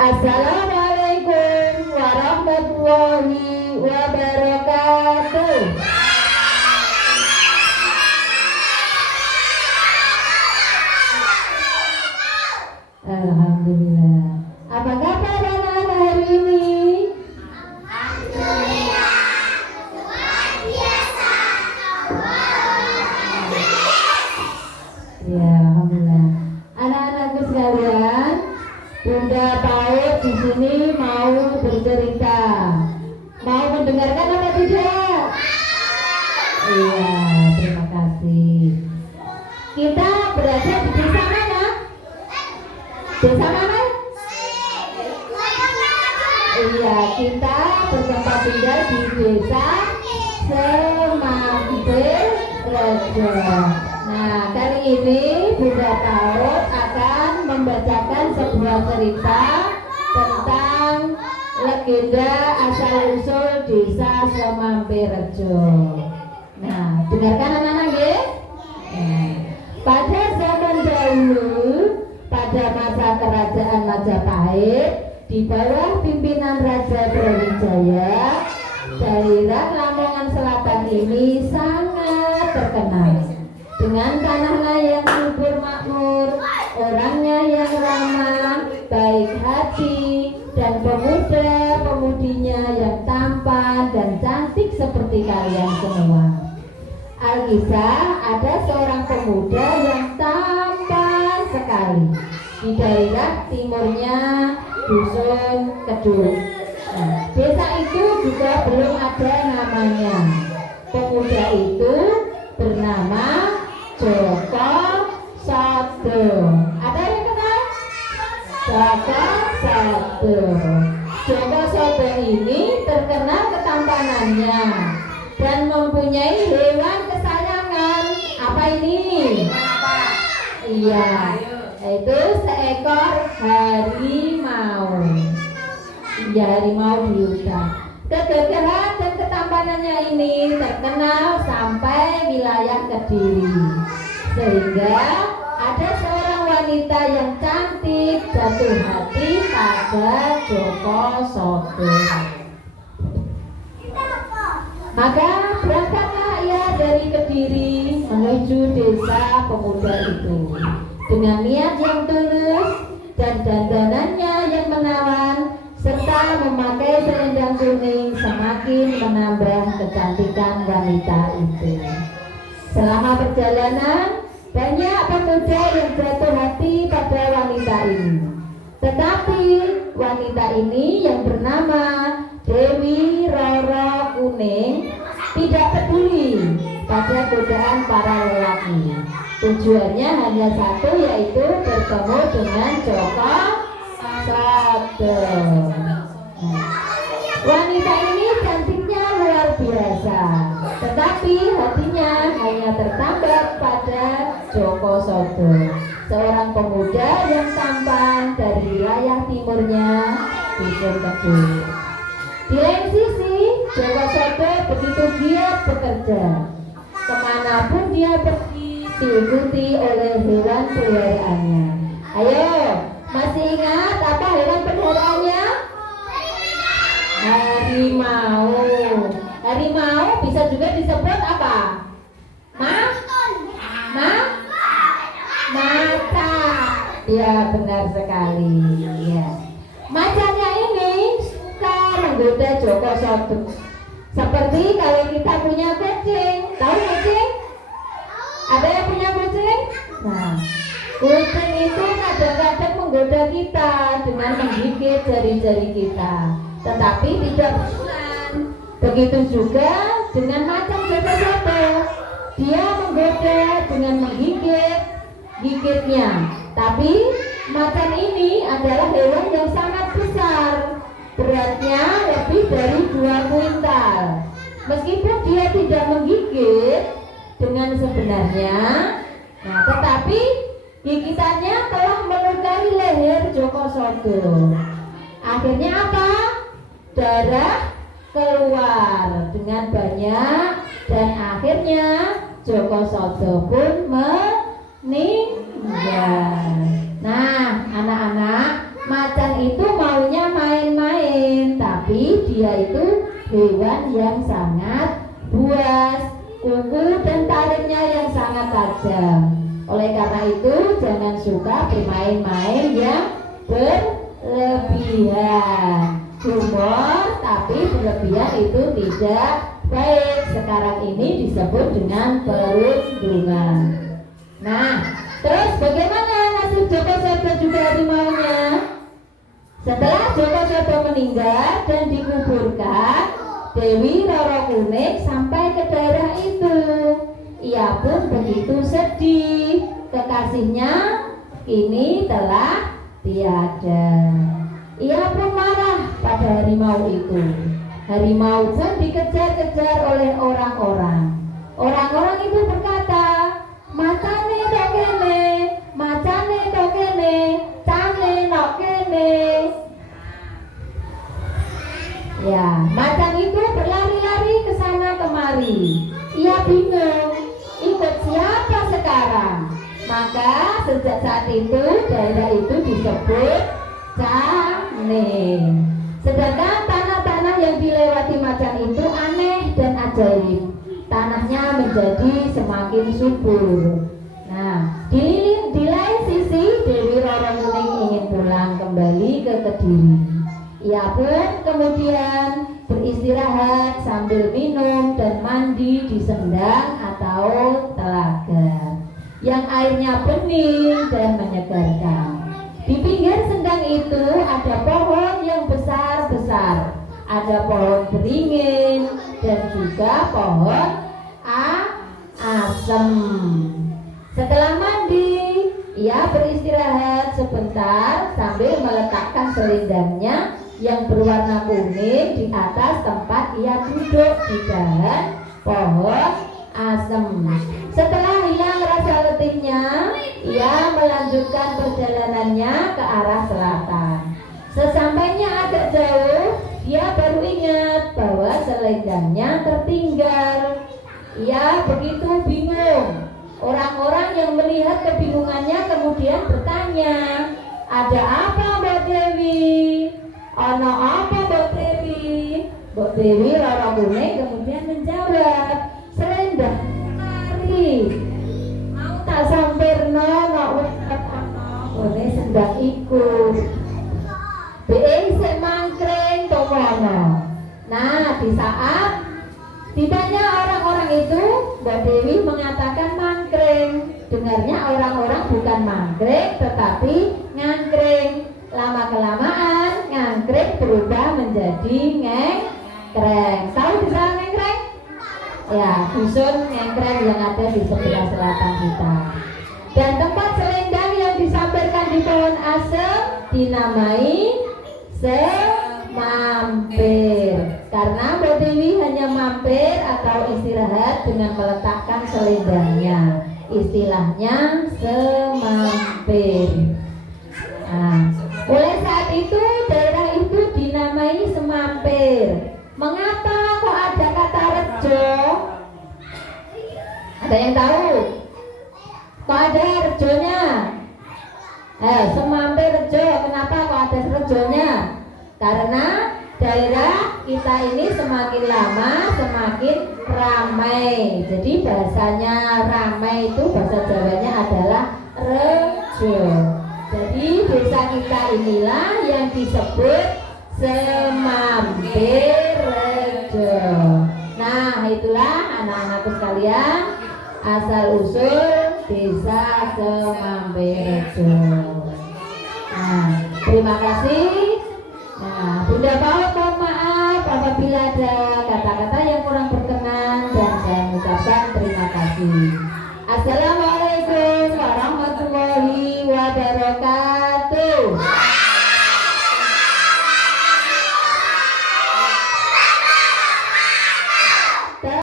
Assalamualaikum warahmatullahi wabarakatuh. Alhamdulillah. Apa kabar anak-anak hari ini? Alhamdulillah, luar biasa. Ya, alhamdulillah. Anak-anakku sekalian, Bunda Paut di sini mau bercerita. Mau mendengarkan apa tidak? Iya, terima kasih. Kita berada di desa mana? Desa mana? Iya, kita bertempat tinggal di desa Semampir Rejo. Nah, kali ini Bunda Paut akan membacakan sebuah cerita tentang legenda asal-usul desa Semampirrejo. Nah, dengarkan anak-anak ya. Pada zaman dahulu, pada masa kerajaan Majapahit, di bawah pimpinan Raja Brawijaya, daerah Lamongan Selatan ini sangat terkenal dengan tanahnya yang subur makmur, orangnya yang ramah, baik hati, dan pemuda-pemudinya yang tampan dan cantik seperti kalian semua. Alkisah, ada seorang pemuda yang tampan sekali di daerah timurnya Dusun Kedung. Nah, desa itu juga belum ada namanya. Pemuda itu bernama Joko Sodo. Ada yang kenal? Joko Sodo. Joko Sodo ini terkenal ketampanannya dan mempunyai hewan kesayangan. Apa ini? Iya, yaitu seekor harimau. Iya, harimau di hutan. Kegagahan dan ketampanannya ini terkenal sampai wilayah Kediri, sehingga ada seorang wanita yang cantik jatuh hati pada Joko Sodo. Maka berangkatlah ia dari Kediri menuju desa pemuda itu dengan niat yang tulus dan dandanannya yang menawan serta memakai selendang kuning semakin menambah kecantikan wanita itu. Selama perjalanan, banyak pemuda yang jatuh hati pada wanita ini. Tetapi wanita ini yang bernama Dewi Roro Kuning tidak peduli pada godaan para lelaki. Tujuannya hanya satu, yaitu bertemu dengan Joko Sodo. Wanita ini cantiknya luar biasa, tetapi hatinya hanya tertambat pada Joko Sodo, seorang pemuda yang tampan dari wilayah timurnya Dusun Kedung. Di lain sisi, Joko Sodo begitu giat bekerja. Kemanapun dia pergi, diikuti oleh hewan peliharaannya. Ayo, masih ingat apa hewan peliharaannya? Harimau. Harimau bisa juga disebut apa? Macan. Ya, benar sekali. Ya. Macannya ini suka menggoda Joko Sodo. Seperti kalau kita punya kucing. Tahu kucing? Ada yang punya kucing? Nah, kucing itu kadang-kadang menggoda kita dengan menggigit jari-jari kita, tetapi tidak berulang. Begitu juga dengan macan Joko Sodo. Dia menggoda dengan menggigit gigitnya. Tapi macan ini adalah hewan yang sangat besar. Beratnya lebih dari 2 kuintal. Meskipun dia tidak menggigit dengan sebenarnya, nah, tetapi gigitannya telah melukai leher Joko Sodo. Akhirnya apa? Darah keluar dengan banyak dan akhirnya Joko Sodo pun meninggal. Nah, anak-anak, macan itu mau dia itu hewan yang sangat buas, kuku dan taringnya yang sangat tajam. Oleh karena itu jangan suka bermain-main yang berlebihan. Humor tapi berlebihan itu tidak baik. Sekarang ini disebut dengan perundungan. Nah, terus bagaimana nasib Joko Sedo juga harimaunya? Setelah Joko Sedo meninggal dan dikuburkan, Dewi Roro Kuning sampai ke daerah itu. Ia pun begitu sedih, kekasihnya kini telah tiada. Ia pun marah pada harimau itu. Harimau pun dikejar-kejar oleh orang-orang. Orang-orang itu berkata, "Macane tok kene, macane tok kene, cane tok kene." Ya, macan itu berlari-lari ke sana kemari. Ia bingung, ikut siapa sekarang? Maka sejak saat itu daerah itu disebut Cane. Sedangkan tanah-tanah yang dilewati macan itu aneh dan ajaib. Tanahnya menjadi semakin subur. Nah, di lain sisi Dewi Roro Kuning ingin pulang kembali ke Kediri. Ia pun kemudian beristirahat sambil minum dan mandi di sendang atau telaga yang airnya bening dan menyegarkan. Di pinggir sendang itu ada pohon yang besar-besar, ada pohon beringin dan juga pohon asem. Setelah mandi, ia beristirahat sebentar sambil meletakkan selendangnya yang berwarna kuning di atas tempat ia duduk di dahan pohon asem. Setelah hilang rasa letihnya, ia melanjutkan perjalanannya ke arah selatan. Sesampainya agak jauh, dia baru ingat bahwa selendangnya tertinggal. Ia begitu bingung. Orang-orang yang melihat kebingungannya kemudian bertanya, "Ada apa Mbak Dewi? Ono apa Mbak Dewi?" Mbak Dewi Roro Kuning kemudian menjawab, "Selendang lari. Mau tak sampirno nok wet ono sendang iku. Be sik mangkring to kono." Nah, di saat ditanya orang-orang itu, Mbak Dewi mengatakan mangkring. Dengarnya orang-orang bukan mangkring tetapi ngangkring. Lama-kelamaan ngangkring berubah menjadi ngengkreng. Tahu bisa ngengkreng? Ya, dusun ngengkreng yang ada di sebelah selatan kita. Dan tempat selendang yang disampaikan di pohon asem dinamai semampir. Karena Mbak Dewi hanya mampir atau istirahat dengan meletakkan selendangnya. Istilahnya semampir. Nah, mulai saat itu daerah itu dinamai Semampir. Mengapa kok ada kata rejo? Ada yang tahu? Kok ada rejonya? Semampir rejo, kenapa kok ada rejonya? Karena daerah kita ini semakin lama semakin ramai. Jadi bahasanya ramai itu bahasa Jawanya adalah rejo. Jadi desa kita inilah yang disebut Semampir Rejo. Nah, itulah anak-anakku sekalian asal usul desa Semampir Rejo. Nah, terima kasih. Nah, Bunda Paut mohon maaf apabila ada kata-kata yang kurang berkenan dan saya mengucapkan terima kasih. Assalamualaikum warahmatullahi wabarakatuh.